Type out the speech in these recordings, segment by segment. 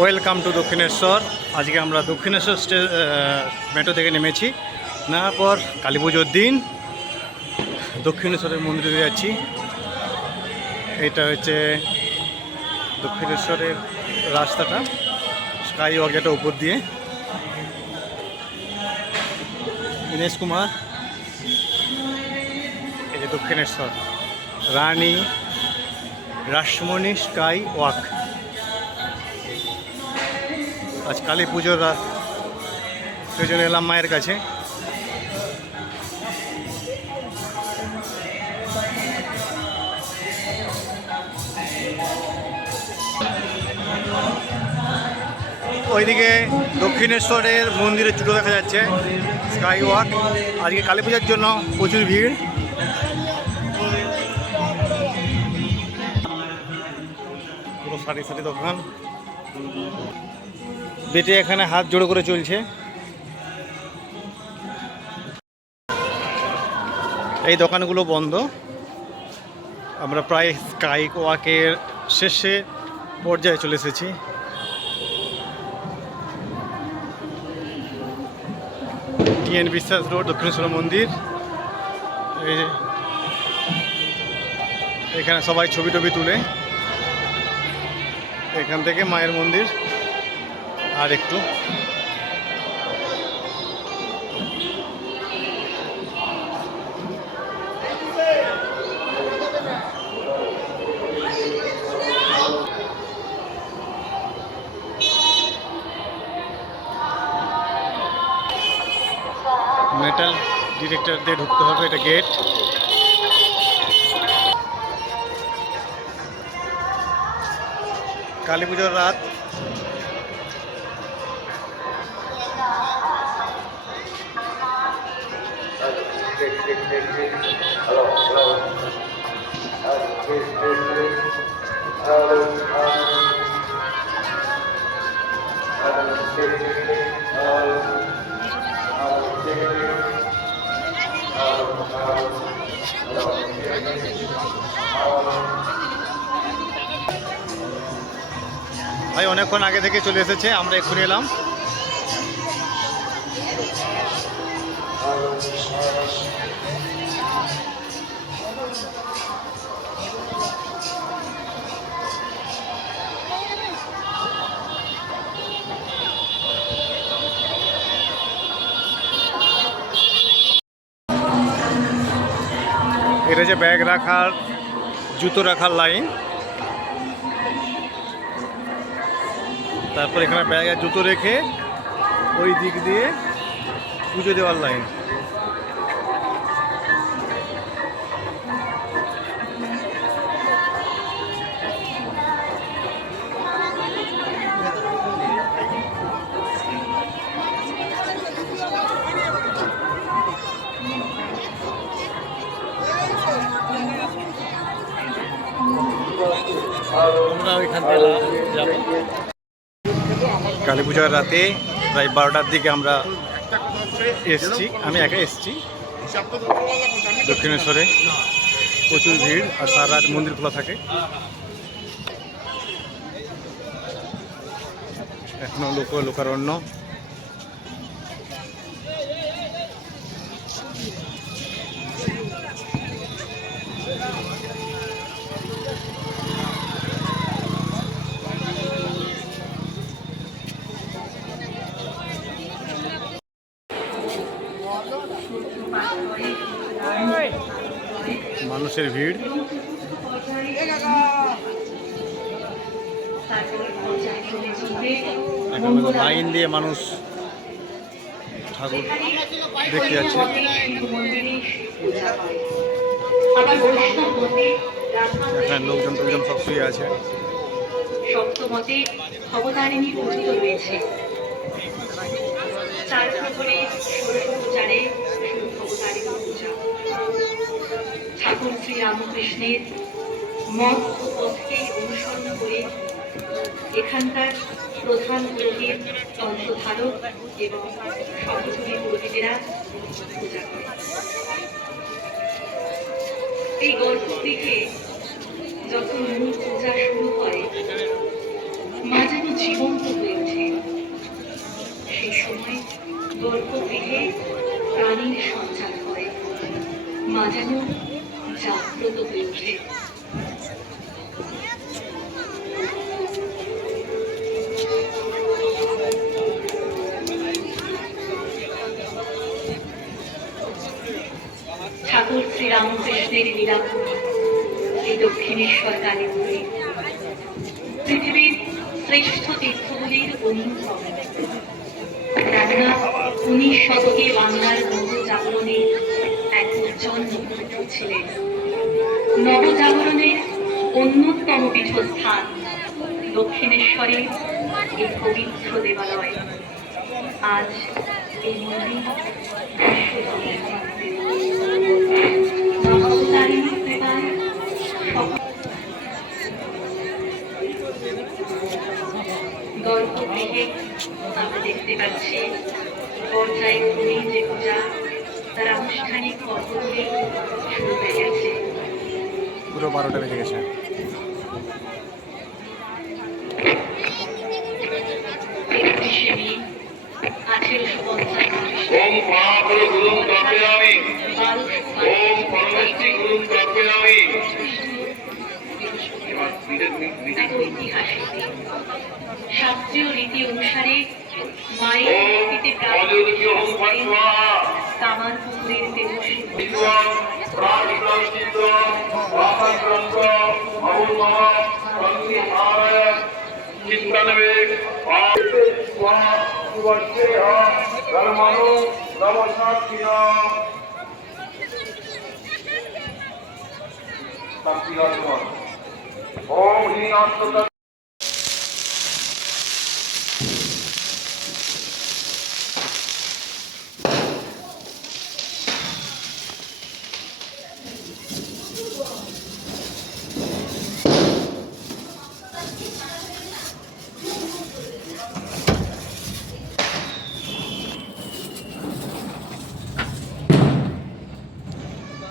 Welcome to Dakshineswar. আজকে আমরা Dakshineswar stay metro থেকে নেমেছি। নেওয়ার পর কালী পুজোর দিন। দক্ষিণেশ্বরের মন্দিরে যাচ্ছি। এটা হচ্ছে দক্ষিণেশ্বরের রাস্তাটা, স্কাই ওয়াকেটা উপর দিয়ে। দীনেশ কুমার, এই যে দক্ষিণেশ্বর। Rani, Rashmoni, sky walk. আজ কালী পুজোর রাত। সেই জন্য এলাম মায়ের কাছে। ওইদিকে দক্ষিণেশ্বরের মন্দিরের চুটো দেখা যাচ্ছে, স্কাই ওয়াক। আজকে কালী পূজার জন্য প্রচুর ভিড়। পুরো সারি সারি দোকান। বেটে এখানে হাত জোড়ো করে চলছে। এই দোকানগুলো বন্ধ। আমরা প্রায় স্কাই ওয়াকের শেষে পর্যায়ে চলে এসেছি। টিএন বিশ্বাস রোড, দক্ষিণেশ্বর মন্দির। এখানে সবাই ছবি টবি তুলে। এখান থেকে মায়ের মন্দির। আর একটু মেটাল ডিরেক্টর দিয়ে ঢুকতে হবে এটা গেট কালী পুজোর রাত। ভাই অনেকক্ষণ আগে থেকে চলে এসেছে আমরা এক্ষুনি এলাম। যে ব্যাগ রাখার, জুতো রাখার লাইন। তারপর এখানে ব্যাগে জুতো রেখে ওই দিক দিয়ে পুজো দেওয়ার লাইন। কালী পূজার রাতে প্রায় বারোটার দিকে আমরা এসছি। আমি একা এসছি। দক্ষিণেশ্বরে প্রচুর ভিড় আর সারা রাত মন্দির খোলা থাকে। এখনও লোক লোকারণ্য। লাইন দিয়ে মানুষ ঠাকুর দেখতে যাচ্ছে। এখানে লোকজন টোকজন সব শুয়ে আছে। সপ্তমতে ভবতারিণী পূজিত রয়েছে চার প্রহরে ষোড়শোপচারে ভবতারিণী পূজা। ঠাকুর শ্রী রামকৃষ্ণের মত ও পথকে অনুসরণ করে এখানকার প্রধান পুরোহিত তন্ত্রধারক এবং সহযোগী পুরোহিতেরা পূজা করে এই গল্প থেকে যখন মূল পূজা শুরু হয় মা যেন জীবন্ত হয়ে ওঠে। সেই সময় গর্ভগৃহে প্রাণীর সঞ্চার হয় মা যেন জাগ্রত হয়ে ওঠে। শ্রীরামকৃষ্ণের লীলাভূমি এই দক্ষিণেশ্বর কালী মন্দির পৃথিবীর শ্রেষ্ঠ তীর্থগুলির অন্যতম কেননা উনিশ শতকে বাংলার নবজাগরণে এক উজ্জ্বল নক্ষত্র ছিলেন নবজাগরণের অন্যতম পীঠস্থান দক্ষিণেশ্বরের এই পবিত্র দেবালয়। আজ এই মন্দির বিশ্বজনীন মন্দির। মা অবতারিণীর কৃপায় সকল গল্প থেকে আমরা দেখতে পাচ্ছি পর্যায়ক্রমে যে পূজা তার আনুষ্ঠানিক পর্বগুলি শুরু হয়ে গেছে পুরো বারোটা বেজে গেছে আঠেরোশো পঞ্চান্ন শাস্ত্রীয় রীতি অনুসারে মায়ের মূর্তিতে কামার পুকুরের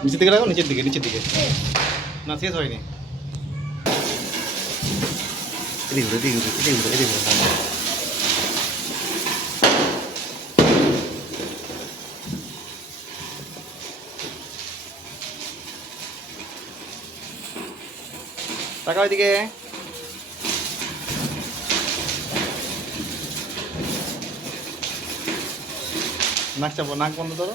নিচের দিকে লাগো নিচের দিকে নিচের দিকে। না শেষ হয়নি। এদিকে ঘুরো, এদিকে ঘুরো, এদিকে ঘুরো, এদিকে ঘুরো। তাকাও এদিকে নাক চাপো নাক বন্ধ করো